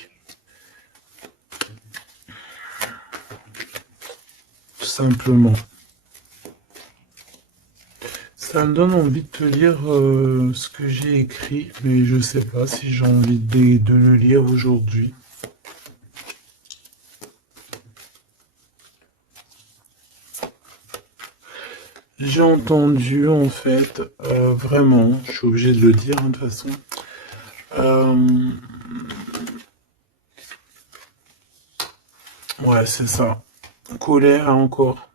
Tout simplement. Ça me donne envie de te lire ce que j'ai écrit, mais je sais pas si j'ai envie de le lire aujourd'hui. J'ai entendu, en fait, vraiment, je suis obligé de le dire, hein, de toute façon, ouais, c'est ça, colère encore.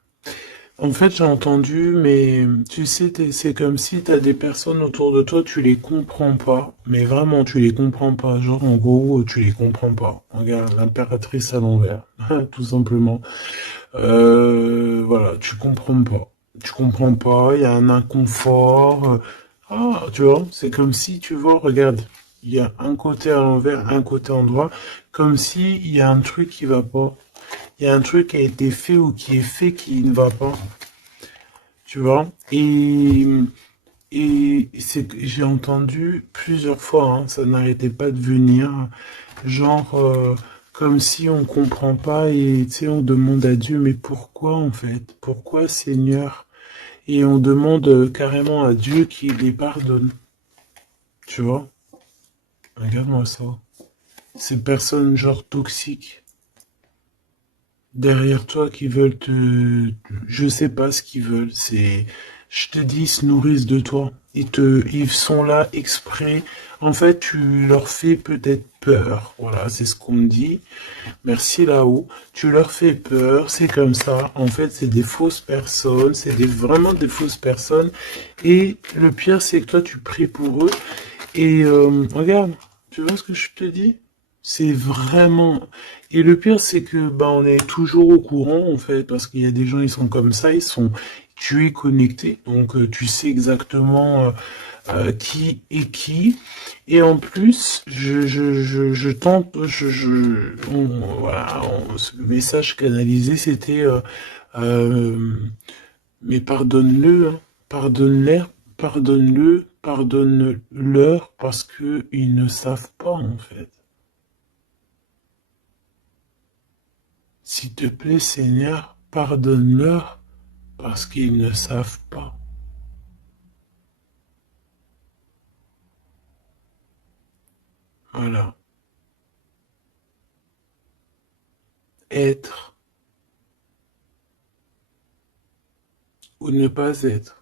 En fait, j'ai entendu, mais tu sais, c'est comme si tu as des personnes autour de toi, tu les comprends pas, mais vraiment, tu les comprends pas. Genre, en gros, tu les comprends pas. Regarde, l'impératrice à l'envers, tout simplement. Voilà, tu comprends pas. Tu comprends pas, il y a un inconfort. Ah, tu vois, c'est comme si, tu vois, regarde, il y a un côté à l'envers, un côté en droit, comme si il y a un truc qui va pas. Il y a un truc qui a été fait ou qui est fait qui ne va pas. Tu vois? Et c'est que j'ai entendu plusieurs fois, hein, ça n'arrêtait pas de venir, genre comme si on comprend pas et tu sais on demande à Dieu mais pourquoi en fait? Pourquoi Seigneur? Et on demande carrément à Dieu qu'il les pardonne. Tu vois? Regarde-moi ça. Ces personnes genre toxiques derrière toi qui veulent je sais pas ce qu'ils veulent, je te dis, ils se nourrissent de toi. Ils sont là exprès. En fait, tu leur fais peut-être peur. Voilà, c'est ce qu'on me dit. Merci là-haut. Tu leur fais peur, c'est comme ça. En fait, c'est des fausses personnes, vraiment des fausses personnes. Et le pire, c'est que toi, tu pries pour eux. Et regarde, tu vois ce que je te dis? C'est vraiment... Et le pire, c'est que bah, on est toujours au courant, en fait, parce qu'il y a des gens, ils sont comme ça, tu es connecté, donc tu sais exactement qui est qui. Et en plus, je tente, voilà, le message canalisé, c'était, euh, mais pardonne-le, hein, pardonne-le, pardonne-leur, parce que ils ne savent pas, en fait. S'il te plaît, Seigneur, pardonne-leur, parce qu'ils ne savent pas. Voilà. Être ou ne pas être.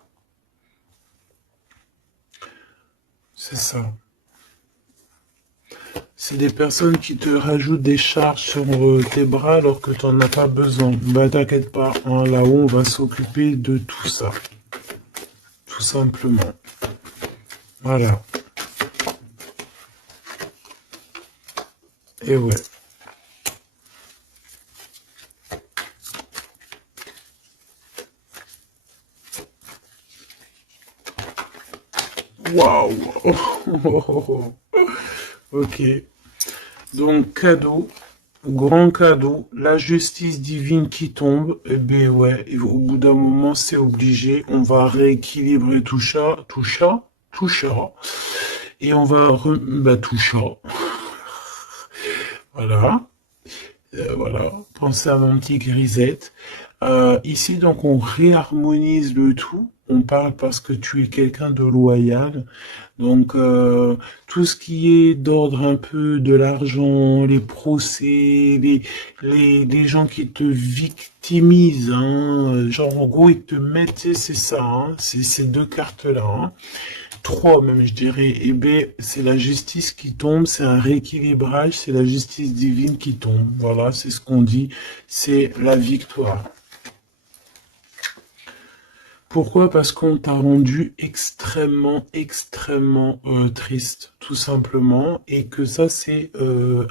C'est ça. C'est des personnes qui te rajoutent des charges sur tes bras alors que tu n'en as pas besoin. Bah t'inquiète pas, hein, là-haut on va s'occuper de tout ça. Tout simplement. Voilà. Et ouais. Waouh. Ok. Donc cadeau. Grand cadeau, la justice divine qui tombe, eh ben ouais, et au bout d'un moment c'est obligé, on va rééquilibrer tout ça, et on va tout ça, voilà, voilà, pensez à mon petit grisette. Ici donc on réharmonise le tout, on parle parce que tu es quelqu'un de loyal, donc tout ce qui est d'ordre un peu de l'argent, les procès, les gens qui te victimisent, hein, genre en gros ils te mettent, c'est ça, hein, c'est ces deux cartes-là, hein, trois même je dirais, et ben c'est la justice qui tombe, c'est un rééquilibrage, c'est la justice divine qui tombe, voilà, c'est ce qu'on dit, c'est la victoire. Pourquoi? Parce qu'on t'a rendu extrêmement triste, tout simplement, et que ça c'est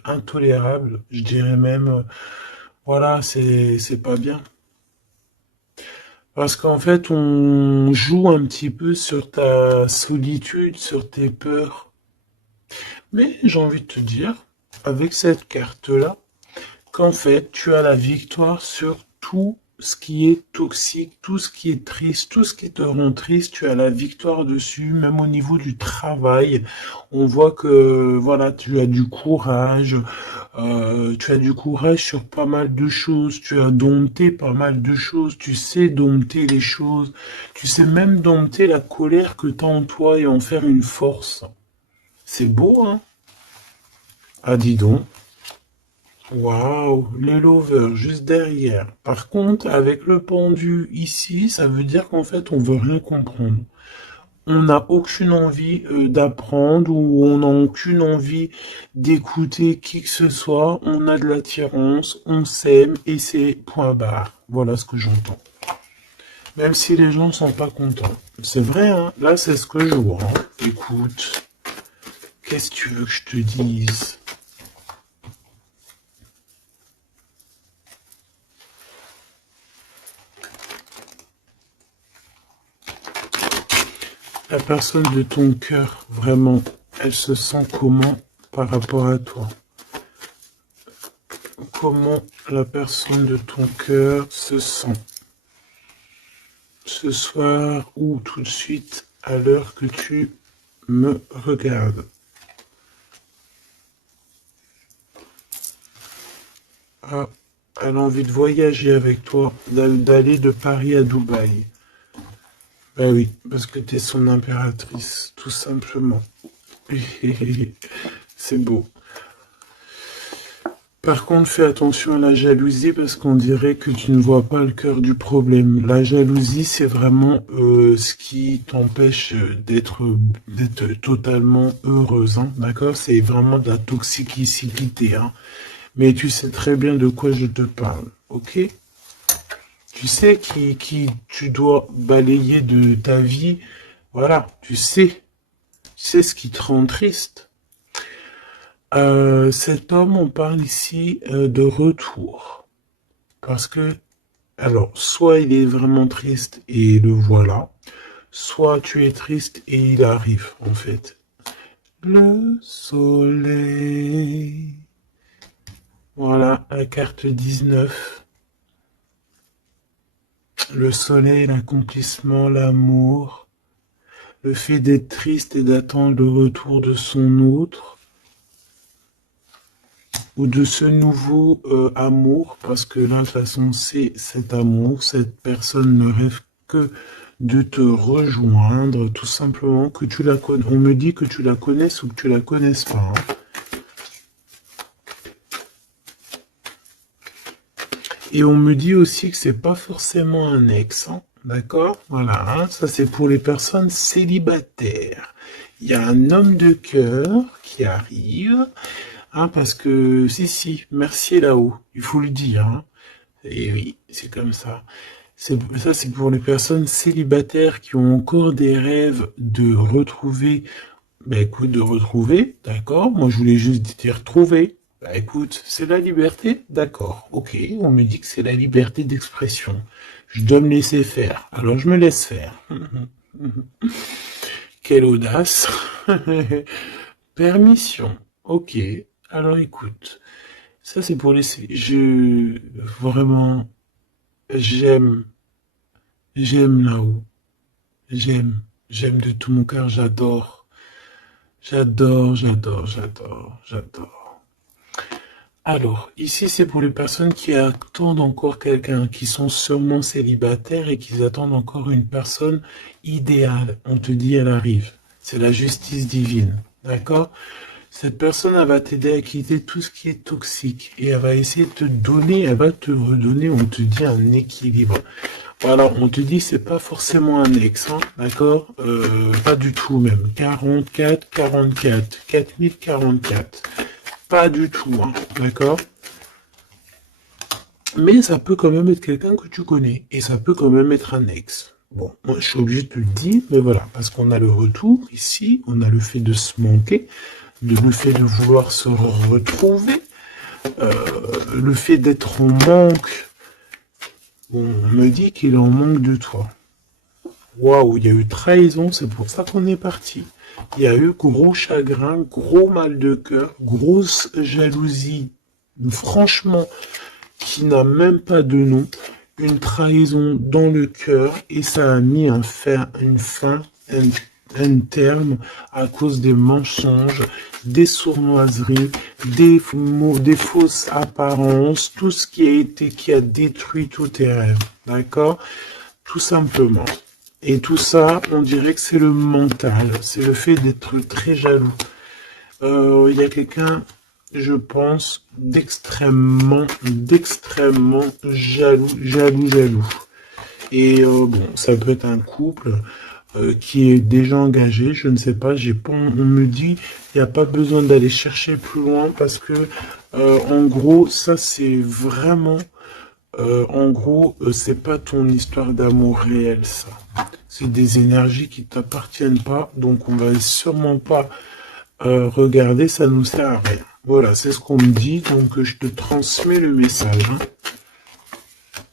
intolérable. Je dirais même, voilà, c'est pas bien. Parce qu'en fait, on joue un petit peu sur ta solitude, sur tes peurs. Mais j'ai envie de te dire, avec cette carte-là, qu'en fait, tu as la victoire sur tout ce qui est toxique, tout ce qui est triste, tout ce qui te rend triste, tu as la victoire dessus, même au niveau du travail. On voit que, voilà, tu as du courage sur pas mal de choses, tu as dompté pas mal de choses, tu sais dompter les choses, tu sais même dompter la colère que tu as en toi et en faire une force. C'est beau, hein? Ah, dis donc. Waouh, les lovers juste derrière. Par contre, avec le pendu ici, ça veut dire qu'en fait, on veut rien comprendre. On n'a aucune envie d'apprendre ou on n'a aucune envie d'écouter qui que ce soit. On a de l'attirance, on s'aime et c'est point barre. Voilà ce que j'entends. Même si les gens ne sont pas contents. C'est vrai, hein. Là, c'est ce que je vois, hein. Écoute, qu'est-ce que tu veux que je te dise? La personne de ton cœur, vraiment, elle se sent comment par rapport à toi? Comment la personne de ton cœur se sent ce soir ou tout de suite à l'heure que tu me regardes? Ah, elle a envie de voyager avec toi, d'aller de Paris à Dubaï. Ben oui, parce que tu es son impératrice, tout simplement. C'est beau. Par contre, fais attention à la jalousie parce qu'on dirait que tu ne vois pas le cœur du problème. La jalousie, c'est vraiment ce qui t'empêche d'être totalement heureuse, hein, d'accord? C'est vraiment de la toxicité, hein. Mais tu sais très bien de quoi je te parle, ok? Tu sais qui tu dois balayer de ta vie, voilà, tu sais ce qui te rend triste. Cet homme, on parle ici de retour. Parce que, alors, soit il est vraiment triste et le voilà, soit tu es triste et il arrive, en fait. Le soleil. Voilà, la carte 19. Le soleil, l'accomplissement, l'amour. Le fait d'être triste et d'attendre le retour de son autre. Ou de ce nouveau amour, parce que là, de toute façon, c'est cet amour, cette personne ne rêve que de te rejoindre, tout simplement, que tu la connais. On me dit que tu la connaisses ou que tu la connaisses pas. Hein. Et on me dit aussi que c'est pas forcément un ex, hein, d'accord? Voilà, hein, ça c'est pour les personnes célibataires. Il y a un homme de cœur qui arrive. Hein, parce que, si, merci est là-haut, il faut le dire. Hein. Et oui, c'est comme ça. Ça, c'est pour les personnes célibataires qui ont encore des rêves de retrouver. Bah écoute, de retrouver, d'accord. Moi, je voulais juste dire trouver. Bah écoute, c'est la liberté, d'accord. Ok, on me dit que c'est la liberté d'expression. Je dois me laisser faire, alors je me laisse faire. Quelle audace. Permission, ok. Alors écoute, ça c'est pour les... Vraiment, j'aime, j'aime là-haut. J'aime de tout mon cœur, j'adore. J'adore. Alors, ici c'est pour les personnes qui attendent encore quelqu'un, qui sont sûrement célibataires et qui attendent encore une personne idéale. On te dit elle arrive. C'est la justice divine, d'accord? Cette personne, elle va t'aider à quitter tout ce qui est toxique et elle va essayer de te donner, elle va te redonner, on te dit, un équilibre. Voilà, on te dit, c'est pas forcément un ex, hein, d'accord? Pas du tout même. 44, 4044. Pas du tout, hein, d'accord? Mais ça peut quand même être quelqu'un que tu connais et ça peut quand même être un ex. Bon, moi je suis obligé de te le dire, mais voilà, parce qu'on a le retour ici, on a le fait de se manquer, le fait de vouloir se retrouver, le fait d'être en manque. Bon, on me dit qu'il est en manque de toi. Waouh, il y a eu trahison, c'est pour ça qu'on est parti. Il y a eu gros chagrin, gros mal de cœur, grosse jalousie, franchement, qui n'a même pas de nom, une trahison dans le cœur, et ça a mis un terme à cause des mensonges, des sournoiseries, des fausses apparences, tout ce qui a détruit tous tes rêves, d'accord? Tout simplement. Et tout ça, on dirait que c'est le mental, c'est le fait d'être très jaloux. Il y a quelqu'un, je pense, d'extrêmement jaloux. Et bon, ça peut être un couple qui est déjà engagé, je ne sais pas, on me dit, il n'y a pas besoin d'aller chercher plus loin parce que, en gros, ça c'est vraiment, c'est pas ton histoire d'amour réel, ça. C'est des énergies qui t'appartiennent pas, donc on va sûrement pas regarder, ça nous sert à rien. Voilà, c'est ce qu'on me dit, donc je te transmets le message. Hein.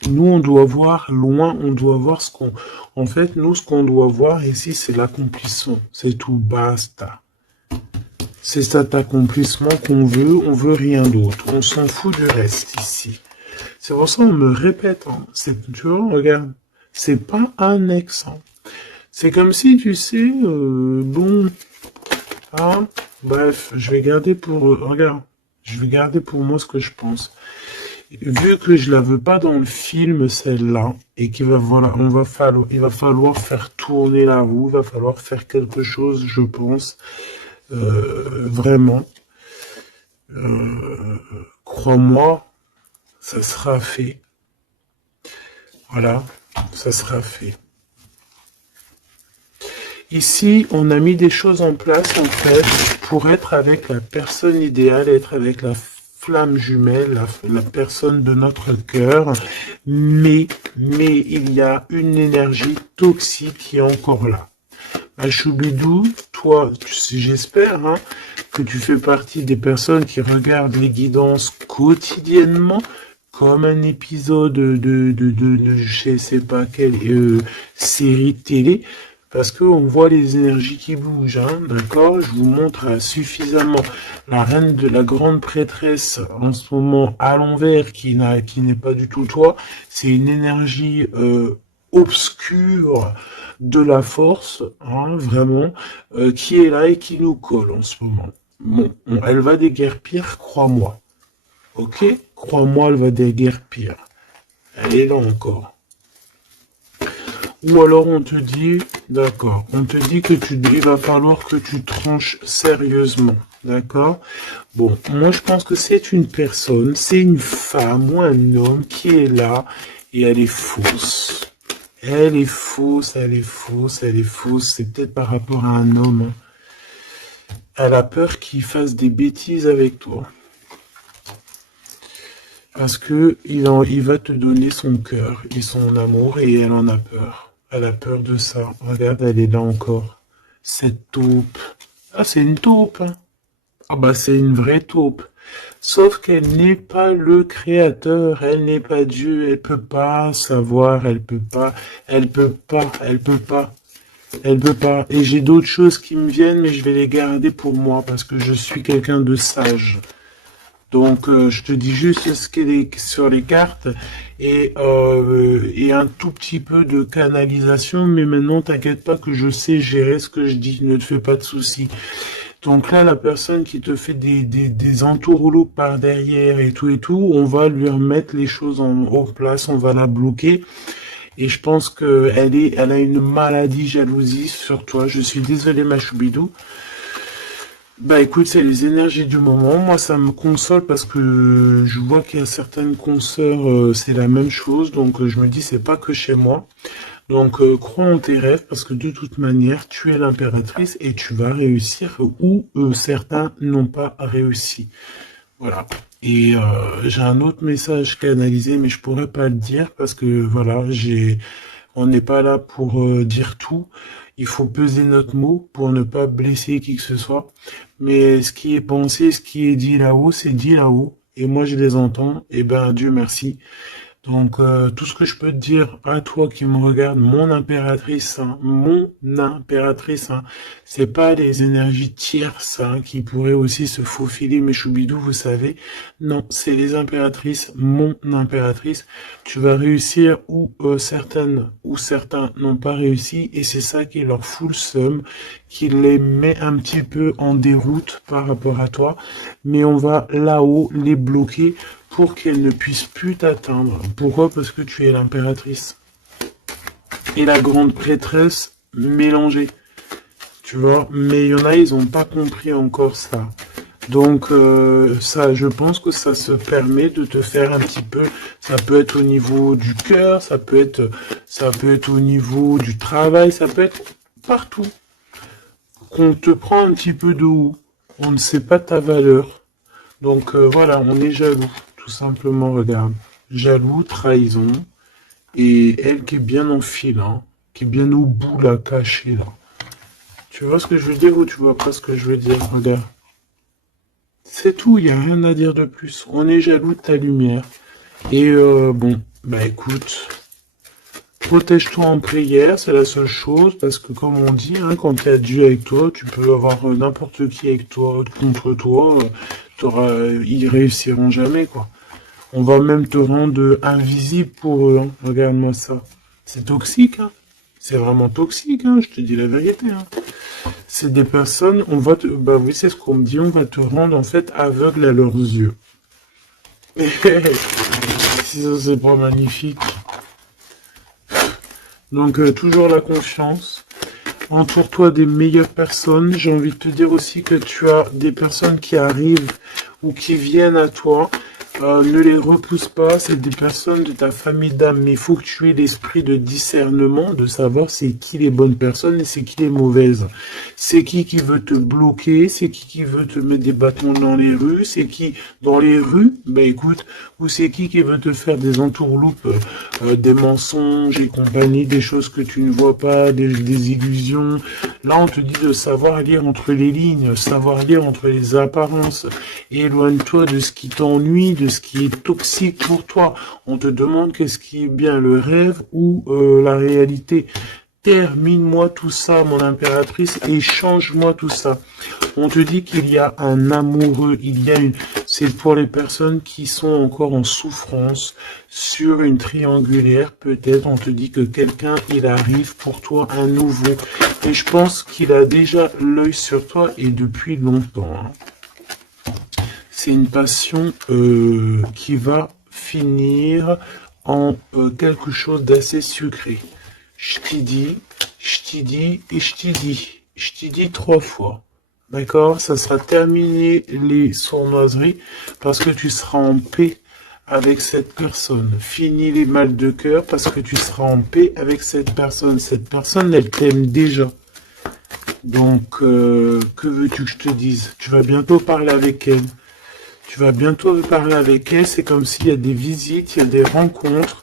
Nous, on doit voir loin, on doit voir ce qu'on... En fait, nous, ce qu'on doit voir ici, c'est l'accomplissement. C'est tout, basta. C'est cet accomplissement qu'on veut, on veut rien d'autre. On s'en fout du reste ici. C'est pour ça qu'on me répète, hein. Tu vois, regarde, c'est pas un ex. Hein. C'est comme si, tu sais, bon... Hein, bref, je vais garder pour... regarde, je vais garder pour moi ce que je pense. Vu que je la veux pas dans le film, celle-là, et qu'il va, voilà, il va falloir faire tourner la roue, il va falloir faire quelque chose, je pense, vraiment. Crois-moi, ça sera fait. Voilà, ça sera fait. Ici, on a mis des choses en place, en fait, pour être avec la personne idéale, être avec la flamme jumelle, la personne de notre cœur, mais il y a une énergie toxique qui est encore là. Choubidou, toi, j'espère hein, que tu fais partie des personnes qui regardent les guidances quotidiennement, comme un épisode de je sais pas quelle série télé, parce que on voit les énergies qui bougent, hein, d'accord? Je vous montre suffisamment la reine de la grande prêtresse en ce moment à l'envers qui n'est pas du tout toi. C'est une énergie obscure de la force, hein, vraiment, qui est là et qui nous colle en ce moment. Bon, elle va déguerpir, crois-moi. Ok? Crois-moi, elle va déguerpir. Elle est là encore. Ou alors on te dit, d'accord, on te dit que il va falloir que tu tranches sérieusement, d'accord? Bon, moi je pense que c'est une personne, c'est une femme ou un homme qui est là et elle est fausse. Elle est fausse, elle est fausse, elle est fausse. C'est peut-être par rapport à un homme, hein. Elle a peur qu'il fasse des bêtises avec toi. Parce que il va te donner son cœur et son amour et elle en a peur. Elle a peur de ça. Regarde, elle est là encore. Cette taupe. Ah, c'est une taupe, hein. Ah bah c'est une vraie taupe. Sauf qu'elle n'est pas le créateur, elle n'est pas Dieu, elle peut pas savoir, elle peut pas, elle peut pas, elle peut pas, elle peut pas. Et j'ai d'autres choses qui me viennent, mais je vais les garder pour moi parce que je suis quelqu'un de sage. Donc, je te dis juste ce qu'il est sur les cartes et un tout petit peu de canalisation. Mais maintenant, t'inquiète pas que je sais gérer ce que je dis. Ne te fais pas de soucis. Donc là, la personne qui te fait des entourloupes par derrière et tout, on va lui remettre les choses en place. On va la bloquer. Et je pense que elle a une maladie jalousie sur toi. Je suis désolé, ma choubidou. Bah écoute, c'est les énergies du moment. Moi, ça me console parce que je vois qu'il y a certaines consoeurs, c'est la même chose. Donc je me dis, c'est pas que chez moi. Donc crois en tes rêves parce que de toute manière, tu es l'impératrice et tu vas réussir où certains n'ont pas réussi. Voilà. Et j'ai un autre message canalisé, mais je pourrais pas le dire parce que voilà, on n'est pas là pour dire tout. Il faut peser notre mot pour ne pas blesser qui que ce soit. Mais ce qui est pensé, ce qui est dit là-haut, c'est dit là-haut. Et moi, je les entends. Et ben, Dieu merci. Donc, tout ce que je peux te dire à toi qui me regarde, mon impératrice, hein, c'est pas les énergies tierces hein, qui pourraient aussi se faufiler, mes choubidous, vous savez. Non, c'est les impératrices, mon impératrice. Tu vas réussir où certaines ou certains n'ont pas réussi, et c'est ça qui leur fout le seum, qui les met un petit peu en déroute par rapport à toi. Mais on va là-haut les bloquer pour qu'elle ne puisse plus t'atteindre. Pourquoi? Parce que tu es l'impératrice. Et la grande prêtresse mélangée. Tu vois? Mais il y en a, ils n'ont pas compris encore ça. Donc ça, je pense que ça se permet de te faire un petit peu, ça peut être au niveau du cœur, ça peut être au niveau du travail, ça peut être partout. Qu'on te prend un petit peu de haut. On ne sait pas ta valeur. Donc voilà, on est jaloux. Tout simplement, regarde. Jaloux, trahison. Et elle qui est bien en fil, hein, qui est bien au bout, là, cachée, là. Tu vois ce que je veux dire ou tu vois pas ce que je veux dire? Regarde. C'est tout, il n'y a rien à dire de plus. On est jaloux de ta lumière. Et bon, bah écoute, protège-toi en prière, c'est la seule chose, parce que comme on dit, hein, quand tu as Dieu avec toi, tu peux avoir n'importe qui avec toi, contre toi, ils réussiront jamais, quoi. On va même te rendre invisible pour eux, hein. Regarde-moi ça. C'est toxique, hein. C'est vraiment toxique, hein, je te dis la vérité, hein. C'est des personnes, bah oui, c'est ce qu'on me dit, on va te rendre en fait aveugle à leurs yeux. Si ça c'est pas magnifique. Donc toujours la confiance. Entoure-toi des meilleures personnes. J'ai envie de te dire aussi que tu as des personnes qui arrivent ou qui viennent à toi. Ne les repousse pas, c'est des personnes de ta famille d'âme, mais il faut que tu aies l'esprit de discernement, de savoir c'est qui les bonnes personnes et c'est qui les mauvaises. C'est qui veut te bloquer, c'est qui veut te mettre des bâtons dans les rues, c'est qui dans les rues, bah écoute, ou c'est qui veut te faire des entourloupes, des mensonges et compagnie, des choses que tu ne vois pas, des illusions. Là on te dit de savoir lire entre les lignes, savoir lire entre les apparences, éloigne-toi de ce qui t'ennuie, de ce qui est toxique pour toi. On te demande qu'est-ce qui est bien, le rêve ou la réalité. termine-moi tout ça, mon impératrice, et change-moi tout ça. On te dit qu'il y a un amoureux, c'est pour les personnes qui sont encore en souffrance, sur une triangulaire, peut-être, on te dit que quelqu'un, il arrive pour toi, un nouveau. Et je pense qu'il a déjà l'œil sur toi, et depuis longtemps, hein. C'est une passion qui va finir en quelque chose d'assez sucré. Je t'y dis, je t'y dis et je t'y dis. Je t'y dis 3 fois. D'accord? Ça sera terminé les sournoiseries parce que tu seras en paix avec cette personne. Fini les mal de cœur parce que tu seras en paix avec cette personne. Cette personne, elle t'aime déjà. Donc, que veux-tu que je te dise? Tu vas bientôt parler avec elle. Tu vas bientôt parler avec elle. C'est comme s'il y a des visites, il y a des rencontres.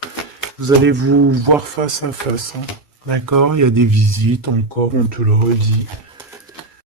Vous allez vous voir face à face. Hein. D'accord? Il y a des visites encore, on te le redit.